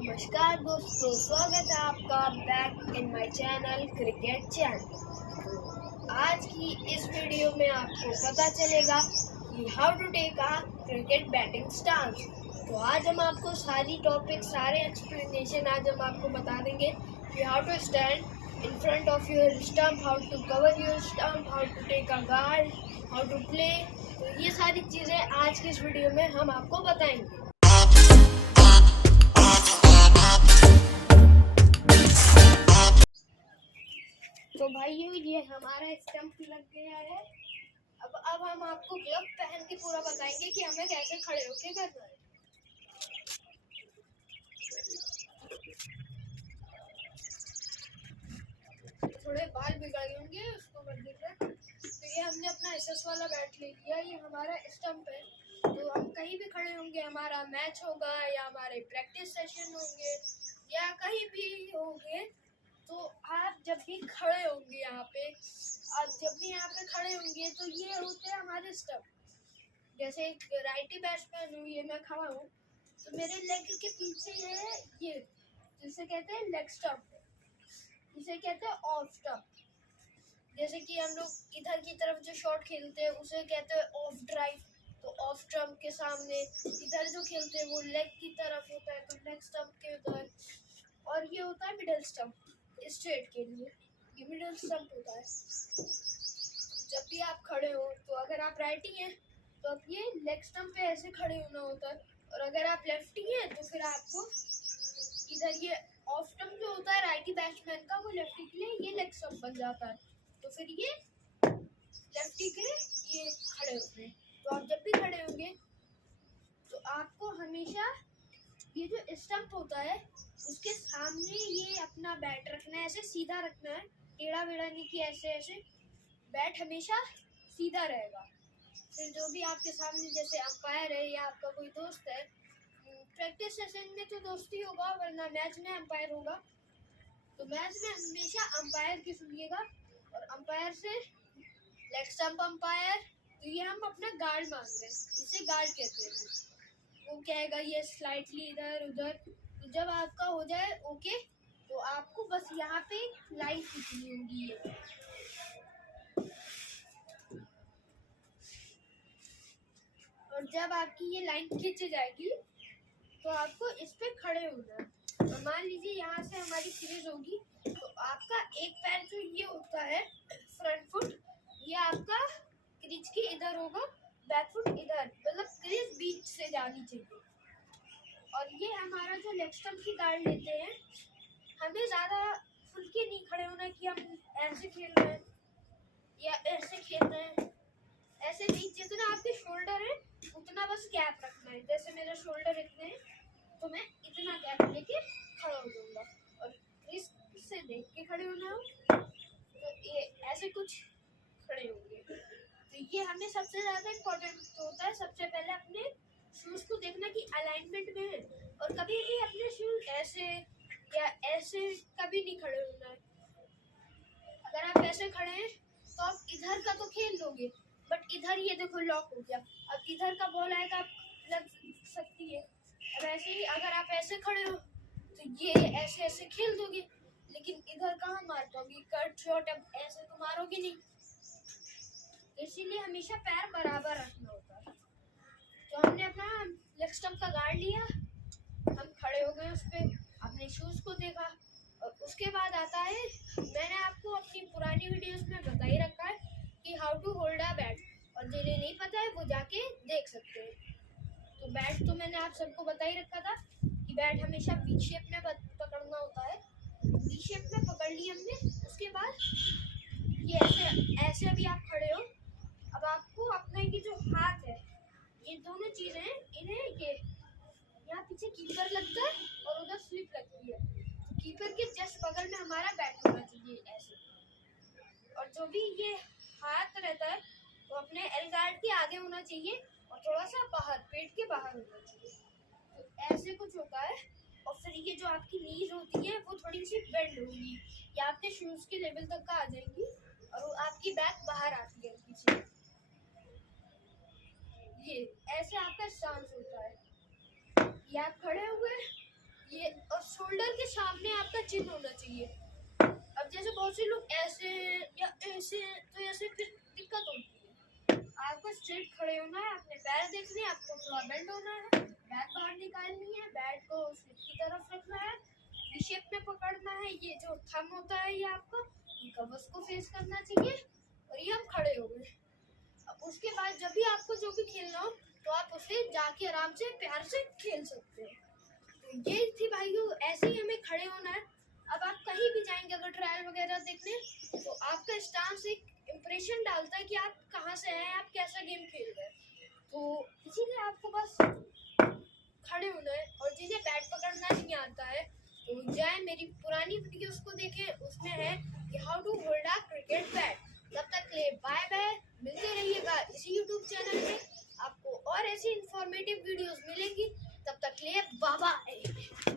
नमस्कार दोस्तों, स्वागत है आपका back in my channel cricket channel. आज की इस वीडियो में आपको पता चलेगा कि how to take a cricket batting stance. तो आज हम आपको सारी टॉपिक, सारे एक्सप्लेनेशन आज हम आपको बता देंगे कि how to stand in front of your stump, how to cover your stump, how to take a guard, how to play. तो ये सारी चीज़ें आज की इस वीडियो में हम आपको बताएंगे। तो भाइयों, ये हमारा स्टंप लग गया है। अब हम आपको ग्लव पहन के पूरा बताएंगे कि हमें कैसे खड़े होके करना है। थोड़े बाल बिगड़ गए होंगे, उसको कर देते। तो ये हमने अपना एसएस वाला बैट ले लिया, ये हमारा स्टंप है। तो हम कहीं भी खड़े होंगे, हमारा मैच होगा या हमारे प्रैक्टिस सेशन होंगे या कहीं भी होंगे, तो आप जब भी खड़े होंगे यहाँ पे, आप जब भी यहाँ पे खड़े होंगे तो ये होते हैं हमारे स्टंप। जैसे एक राइटी बैट्समैन हूँ, ये मैं खड़ा हूँ, तो मेरे लेग के पीछे है ये, जिसे कहते हैं लेग स्टंप, इसे कहते हैं ऑफ स्टंप। जैसे कि हम लोग इधर की तरफ जो शॉट खेलते हैं उसे कहते हैं ऑफ ड्राइव। तो ऑफ स्टंप के सामने इधर जो खेलते हैं वो लेग की तरफ होता है, तो लेग स्टंप के उधर। और ये होता है मिडल स्टंप, स्ट्रेट के लिए ये मिडल स्टंप होता है। जब भी आप खड़े हो, तो अगर आप राइटी हैं तो अब ये लेग स्टंप पे ऐसे खड़े होना होता है, और अगर आप लेफ्टी हैं तो फिर आपको इधर ये ऑफ स्टंप जो होता है राइटी बैट्समैन का, वो लेफ्टी के लिए ये लेग स्टंप बन जाता है। तो फिर ये लेफ्टी के ये खड़े होते हैं। तो आप जब भी खड़े होंगे तो आपको हमेशा ये जो स्टंप होता है उसके सामने ये अपना बैट रखना है, ऐसे सीधा रखना है, टेढ़ा वेढ़ा नहीं कि ऐसे ऐसे। बैट हमेशा सीधा रहेगा। फिर जो भी आपके सामने, जैसे अंपायर है या आपका कोई दोस्त है, प्रैक्टिस सेशन में तो दोस्ती होगा, वरना मैच में अंपायर होगा। तो मैच में हमेशा अंपायर की सुनिएगा, और अंपायर से लेग स्टंप अंपायर, तो ये हम अपना गार्ड मान रहे हैं, इसे गार्ड कहते हैं। वो कहेगा ये स्लाइटली इधर उधर। तो जब आपका हो जाए ओके, तो आपको बस यहाँ पे लाइन खींचनी होगी ये। और जब आपकी ये लाइन खींच जाएगी तो आपको इस पे खड़े होना है। तो मान लीजिए यहाँ से हमारी क्रीज होगी, तो आपका एक पैर जो ये होता है फ्रंट फुट, ये आपका क्रीज के इधर होगा, बैक फुट इधर, मतलब क्रीज बीच से जानी चाहिए। और ये हमारा जो लेग स्टंप की गार्ड लेते हैं, हमें ज्यादा फुल के नहीं खड़े होना कि हम ऐसे खेल रहे हैं या ऐसे खेल रहे हैं, ऐसे नहीं। जितना आपके शोल्डर है उतना बस गैप रखना है। जैसे मेरे शोल्डर इतने हैं तो मैं इतना गैप लेके खड़ा हो जाऊंगा, और क्रीज से देख के खड़े होना हो तो ये ऐसे कुछ खड़े होंगे। तो ये हमें सबसे ज्यादा इम्पोर्टेंट होता है। सबसे पहले अपने शूज को देखना कि अलाइनमेंट में है, और कभी भी अपने शूज ऐसे या ऐसे कभी नहीं खड़े होना है। अगर आप ऐसे खड़े हैं तो आप इधर का तो खेल लोगे, बट इधर ये देखो लॉक हो गया, अब इधर का बॉल आएगा, आप लग सकती है। अब ऐसे ही अगर आप ऐसे खड़े हो तो ये ऐसे ऐसे खेल दोगे, लेकिन इधर कहाँ मार पाओगे, कट शॉट अब ऐसे तो मारोगे नहीं। इसीलिए हमेशा पैर बराबर रखना होता है। तो हमने अपना लेग स्टंप का गार्ड लिया, हम खड़े हो गए उस पे, अपने शूज को देखा, और उसके बाद आता है, मैंने आपको अपनी पुरानी वीडियोस में बता ही रखा है कि how to hold a bat, और जिन्हें नहीं पता है वो जाके देख सकते हैं। तो बैट तो मैंने आप सबको बता ही रखा था कि बैट हमेशा वी शेप में पकड़ना होता है। वी शेप में पकड़ लिया हमने। उसके बाद ये ऐसे ऐसे अभी आप खड़े हो, अब आपको अपने की जो हाथ है, ये दोनों चीजें इन्हें ये यहाँ पीछे कीपर लगता है और उधर स्लिप लगती है, तो कीपर के जस्ट बगल में हमारा बैट होना चाहिए ऐसे। और जो भी ये हाथ रहता है वो अपने एल गार्ड के आगे होना चाहिए, और थोड़ा सा बाहर, पेट के बाहर होना चाहिए। तो ऐसे कुछ होता है। और फिर ये जो आपकी नीज होती है वो थोड़ी सी बेंड होगी, या आपके शूज के लेवल तक का आ जाएंगी, और वो आपकी बैक बाहर आती है पीछे। ये ऐसे आपका स्टांस होता है। ये आप खड़े हुए, ये, और सामने आपका चिन्ह होना चाहिए। अब जैसे बहुत से लोग ऐसे या ऐसे, तो ऐसे फिर दिक्कत होती है। आपको स्ट्रेट खड़े होना है, अपने पैर देखने, आपको थोड़ा बेंड होना है, बैट बाहर निकालनी है, बैट को स्लिप की तरफ रखना है, वी शेप में पकड़ना है। ये जो थंब होता है ये आपका कवच को फेस करना चाहिए और ये हम खड़े हो गए। अब उसके बाद जब भी आपको जो भी खेलना हो तो आप उसे जाके आराम से प्यार से खेल सकते हैं। तो ये थी भाइयों, ऐसे ही हमें खड़े होना है। अब आप कहीं भी जाएंगे अगर ट्रायल वगैरह देखने, तो आपका स्टांस एक इम्प्रेशन डालता है कि आप कहाँ से आए, आप कैसा गेम खेल रहे हैं। तो इसीलिए आपको बस खड़े होना है। और जिन्हें बैट पकड़ना नहीं आता है तो जाए मेरी पुरानी वीडियोस को देखें, उसमें है कि how to hold a cricket bat. तब तक के लिए बाय बाय, मिलते रहिएगा इसी यूट्यूब चैनल में, आपको और ऐसी इंफॉर्मेटिव वीडियोस मिलेंगी। तब तक के लिए बाय बाय।